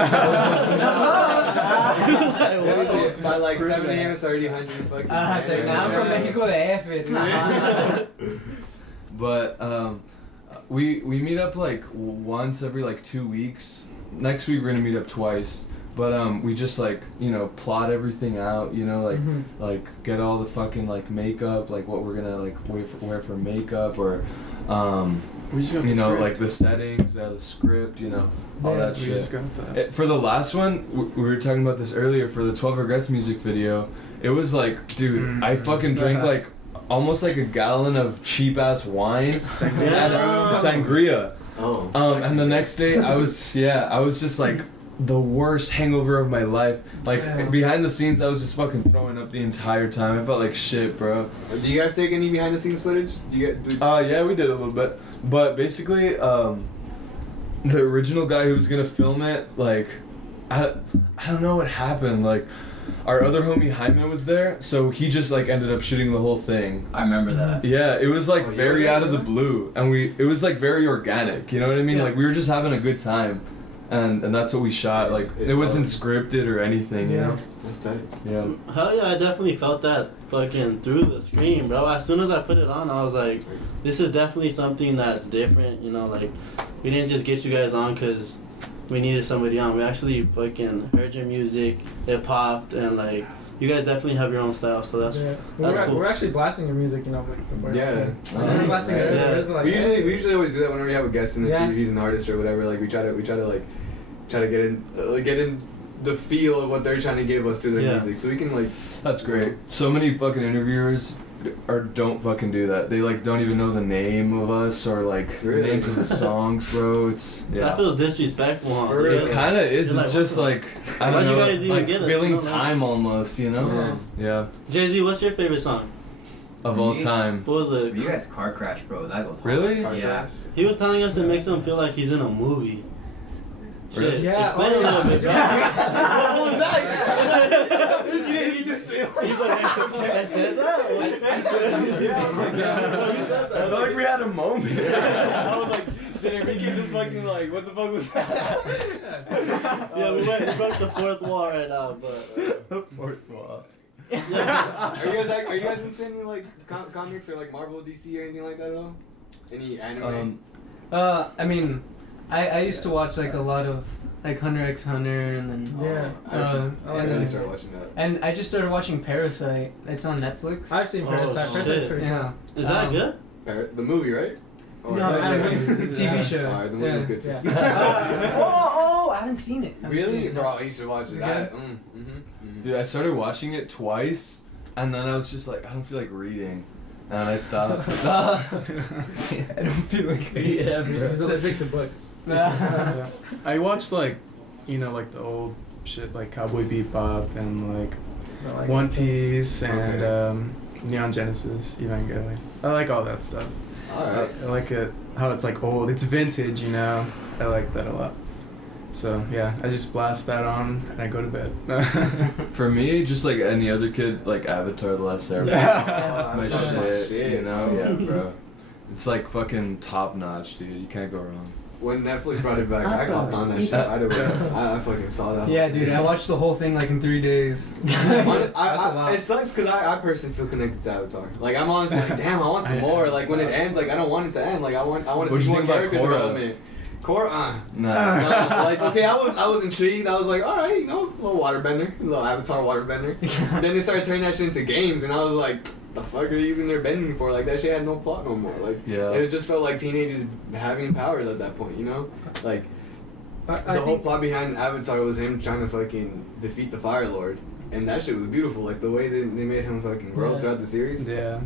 By like 7 a.m. it's already 100 fucking. It's like, now I'm from Mexico de F. It's not hot. But we meet up like once every like 2 weeks. Next week we're gonna meet up twice. But we just like, you know, plot everything out, you know, like Mhm. like get all the fucking like makeup, like what we're gonna like wear for makeup, or We just got you the know, script. like the settings, the script, you know, all Yeah, that We shit. just got that. For the last one, we were talking about this earlier, for the 12 Regrets music video, it was like, dude, I fucking drank like almost like a gallon of cheap ass wine. Sangria. Sangria. Oh. And the next day I was just like the worst hangover of my life. Like Yeah. behind the scenes I was just fucking throwing up the entire time. I felt like shit, bro. Do you guys take any behind the scenes footage? Do you get? Yeah, we did a little bit. But basically, the original guy who was gonna film it, like, I don't know what happened. Like, our other homie Jaime was there, so he just like ended up shooting the whole thing. I remember that. Yeah, it was like Oh, you very were out of there? the blue, and it was like very organic. You know what I mean? Yeah. Like we were just having a good time, and that's what we shot. Like it wasn't scripted or anything. You Yeah. know? That's tight. Yeah. Hell yeah, I definitely felt that fucking through the screen, bro. As soon as I put it on, I was like, this is definitely something that's different, you know, like, we didn't just get you guys on because we needed somebody on. We actually fucking heard your music, it popped, and like, you guys definitely have your own style, so that's, Yeah. that's We're, cool. we're actually blasting your music, you know, like before. Yeah. We're blasting it. Yeah. It's like, We usually always do that whenever we have a guest in, Yeah. if he's an artist or whatever. Like we try to get in the feel of what they're trying to give us to their Yeah. music, so we can like. That's great. So many fucking interviewers don't fucking do that. They like don't even know the name of us or like Really? the names of the songs, bro. It's That feels disrespectful, huh? For Yeah, real. It kind of is. You're It's like, just what the- like I don't Why'd you know, guys even like get us, filling you know, like- time almost, you know? Yeah. Jay-Z, what's your favorite song? Of all Me? time. What was it? You guys car crash, bro. That goes hard. Really? Yeah. He was telling us it makes him feel like he's in a movie. Shit, Really? Yeah, explain oh, a little bit, bro. yeah. What was that? He's like, I said that? I felt like we had a moment. I was like, did Enrique just fucking like, what the fuck was that? Yeah, we broke the fourth wall right now, but. Fourth wall. Are you guys into any like comics or like Marvel, DC, or anything like that at all? Any anime? I mean, I used to watch like a lot of like Hunter x Hunter and then I really started watching that. and I just started watching Parasite. It's on Netflix. I've seen Parasite. Oh, Parasite's shit. pretty cool. Yeah. Is that good? The movie, right? Or No, it's it's a TV show. Alright, the movie was good too. Yeah. Oh, I haven't seen it. Really? Bro, you should watch Is it that. good? Dude, I started watching it twice, and then I was just like, I don't feel like reading, and I stopped. I don't feel like reading. Yeah, bro. He's allergic to books. Yeah. I watched like, like the old shit like Cowboy Bebop and like One Piece and Neon Genesis Evangelion. I like all that stuff. Alright. I like it how it's like old. It's vintage, I like that a lot. So yeah, I just blast that on and I go to bed. For me, just like any other kid, like Avatar: The Last Airbender. That's my shit, you know? Yeah, bro. It's like fucking top notch, dude. You can't go wrong. When Netflix brought it back, I got on that shit right away. I fucking saw that. Yeah, dude, I watched the whole thing like in 3 days. It sucks because I personally feel connected to Avatar. Like I'm honestly like, damn, I want some more. Like when it ends, like I don't want it to end. Like I want to What'd see you more think about character Korra? development. Korra, Nah. like okay, I was intrigued. I was like, all right, little waterbender, little Avatar waterbender. Then they started turning that shit into games, and I was like, the fuck are they using their bending for? Like that shit had no plot no more. Like it just felt like teenagers having powers at that point, Like the whole plot behind Avatar was him trying to fucking defeat the Fire Lord, and that shit was beautiful. Like the way they made him fucking grow throughout the series. Yeah.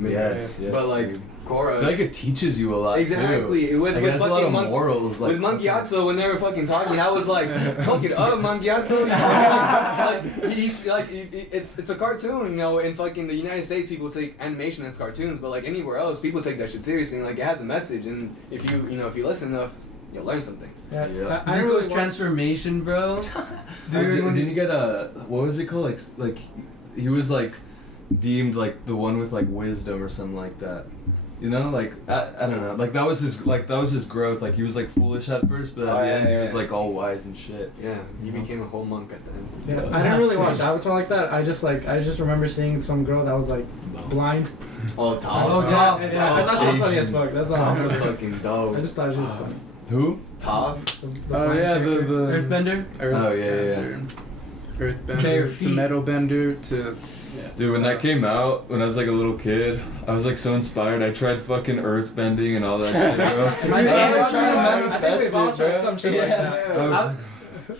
Yes. But like Korra, I feel like it teaches you a lot exactly. too. With There's a lot of fucking morals. Like with Monkey Yatso, when they were fucking talking, I was like, "Fuck it up, Monkey Yatso." Like he's like, it's a cartoon, In fucking the United States, people take animation as cartoons, but like anywhere else, people take that shit seriously. And, like it has a message, and if you if you listen enough, you'll learn something. Yeah. Yeah. I Zuko's really transformation, bro. Dude, did you get what was it called? Like he was like deemed like the one with like wisdom or something like that. Like I don't know. Like that was his growth. Like he was like foolish at first, but at the end he was like all wise and shit. Yeah, he became a whole monk at the end. Yeah, I didn't really watch Avatar like that. I just remember seeing some girl that was like blind. Oh, Tom. Oh, Tom. Yeah, I thought she was funny as fuck. That's all. Tom was fucking dope. I just thought she was funny. Who? Tom. The Oh blind yeah, character. the Earthbender? Oh, yeah. Bare Earthbender to feet. Metalbender to Dude, when that came out, when I was like a little kid, I was like so inspired. I tried fucking earthbending and all that shit, bro. I think we've all tried some shit like that.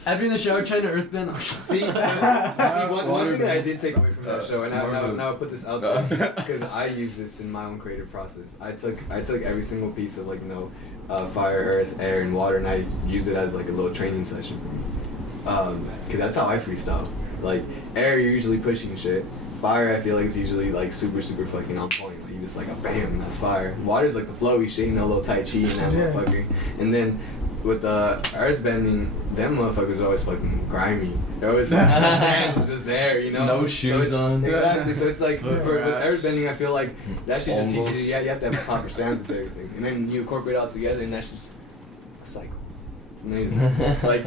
I'd be in the shower trying to earthbend. See, one thing that I did take away from that show, and now I put this out there because I use this in my own creative process. I took every single piece of fire, earth, air, and water, and I use it as like a little training session. Because that's how I freestyle. Like air, you're usually pushing shit. Fire, I feel like it's usually like super fucking on point. Like you just like a bam, that's fire. Water's like the flowy shit, a little tai chi and that motherfucker. And then with earth bending, them motherfuckers are always fucking grimy. They're always fucking hands is just there, No shoes on. Exactly. So it's like with earth bending, I feel like that shit just teaches you. Yeah, you have to have proper stance with everything, and then you incorporate it all together, and that's just a cycle. It's amazing. Like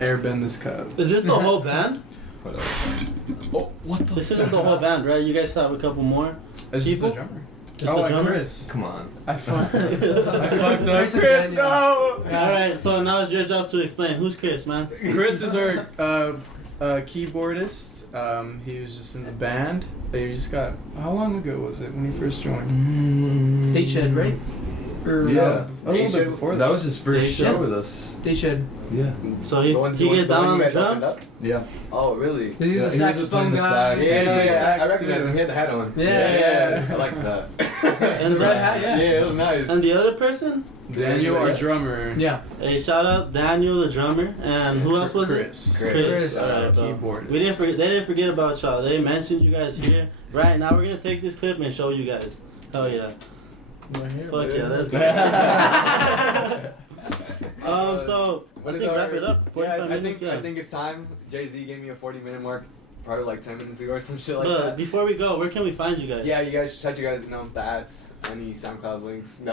airbend this cup. Is this the whole band? What else? Oh, what the? This isn't the whole band, right? You guys have a couple more. It's just the People? drummer. Just the drummer? Chris. Come on. I fucked up. Chris and Chris, Daniel. no! Alright, so now it's your job to explain. Who's Chris, man? Chris is our keyboardist. He was just in the band. He just got. How long ago was it when he first joined? Day Shed, right? Or, Yeah. A little bit before That was his first They show should. with us. Day Shed. Yeah. So he gets down on the drums? Yeah. oh really? He's Yeah, a he was saxophone playing the guy. sax. Yeah, I recognize him. He had the hat on. Yeah. I like that. And The red hat, yeah. Yeah, it was nice. And the other person? Daniel, our Yeah. drummer. Yeah. Hey, shout out Daniel, the drummer. And who else was it? Chris. Chris. Alright, bro. Keyboardist. They didn't forget about y'all. They mentioned you guys here. Right now, we're gonna take this clip and show you guys. Hell yeah. We're here. Fuck yeah, that's good. So I think wrap it up. 45 minutes. I think it's time. Jay-Z gave me a 40-minute mark, probably like 10 minutes ago or some shit like But that. before we go, where can we find you guys? Yeah, you guys should check your guys, the ads, any SoundCloud links, any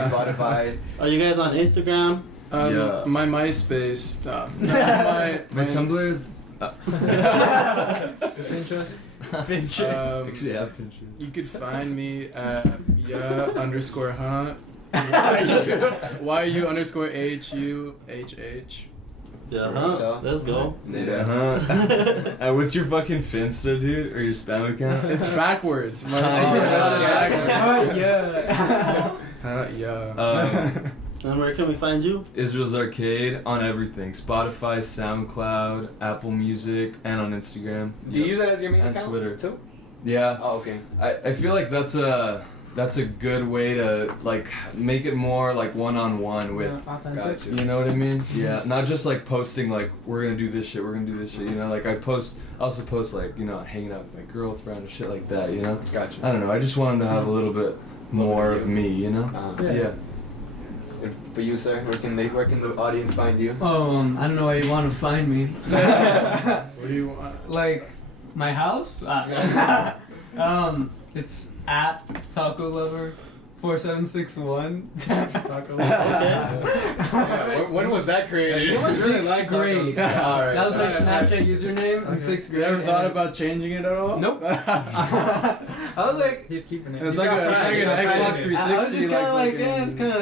Spotify. Are you guys on Instagram? Yeah. My MySpace. My Tumblr Pinterest. Pinterest. Actually, I have Pinterest. You could find me at YU_HUHH. Yeah, huh? Let's go. Yeah, what's your fucking Finsta, dude? Or your spam account? It's backwards. Oh, Yeah. And where can we find you? Israelsarcade on everything. Spotify, SoundCloud, Apple Music, and on Instagram. Do you use that as your main And account? Twitter. Too? Yeah. Oh, okay. I feel like that's a good way to like make it more like one-on-one with, Authentic. Gotcha. you know what I mean? Yeah, not just like posting like we're gonna do this shit, you know, like I also post like, you know, hanging out with my girlfriend or shit like that, you know? Gotcha. I don't know, I just want them to have a little bit more of me, you know? Yeah. And for you, sir, where can the audience find you? I don't know where you want to find me. What do you want? Like, my house? It's at Taco Lover 4761. Taco. Yeah, when was that created? It was Really 6th like grade. tacos. Alright. That was my Snapchat username in Okay. 6th You grade. ever thought about changing it at all? Nope. I was like, He's keeping it. It's He's like got an friends. He's got Xbox friends. 360. I was just kind of like, fucking yeah, it's kind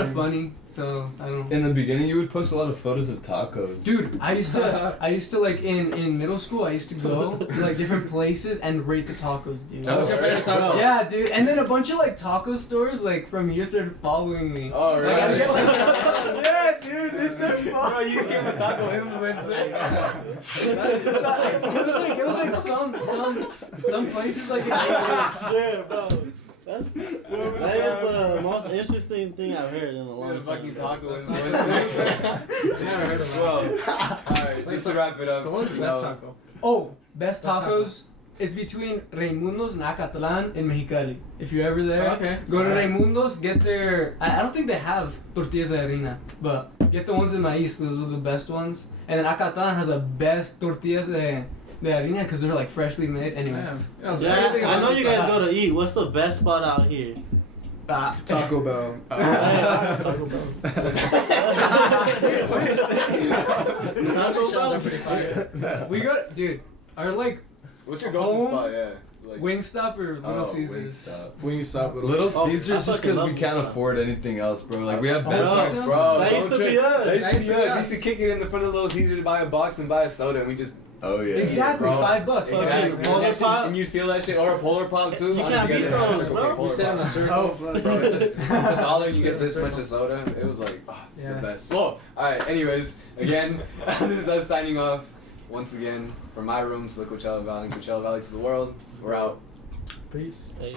of username. funny. So I don't. In the beginning, you would post a lot of photos of tacos. Dude, I used to like in middle school. I used to go to like different places and rate the tacos, dude. That was your favorite taco? Yeah, dude. And then a bunch of like taco stores like from here started following me. Oh, Like, I really? get, like, yeah, dude, it's so fun. Bro, you became a taco influencer. It was like some places like in Yeah, bro. That is the most interesting thing I've heard in a long You're a time. fucking taco influencer. Never heard of that. Well, alright, just to wrap it up. So what's the best taco? Oh, best Best tacos. It's between Raimundo's and Acatlan in Mexicali. If you're ever there, Okay. go to Alright. Raimundo's, get their. I don't think they have tortillas de harina, but get the ones in maíz. Those are the best ones. And then Acatlan has the best tortillas de harina because they're like freshly made. Anyways, Yeah, Yeah, I know you guys go to eat. What's the best spot out here? Taco Bell. Taco Bell. Taco shells are pretty fire. We got, dude. Our like What's your go-to Home? spot? Yeah. Like, Wingstop or Little Oh, Caesars. Wingstop. Wingstop. Little Oh, Caesars I just fucking because love we can't Wingstop. afford anything else, bro. Like we have bed Oh, bugs. yeah. Bro, That used to be us. That used to be us. We us. used to kick it in the front of Little Caesars to buy a box and buy a soda, and we just Oh yeah. Exactly, bro. $5. Exactly. Polar And that shit- pop? and you feel that shit, or a polar pop too. You I don't can't know if beat guys ever those, had bro. polar We sit in a pop. circle. Oh, Bro, it's $1 and you get this much of soda. It was like Yeah. the best. Well, alright, anyways, again, this is us signing off. Once again, from my room to the Coachella Valley to the world. We're out. Peace. Hey.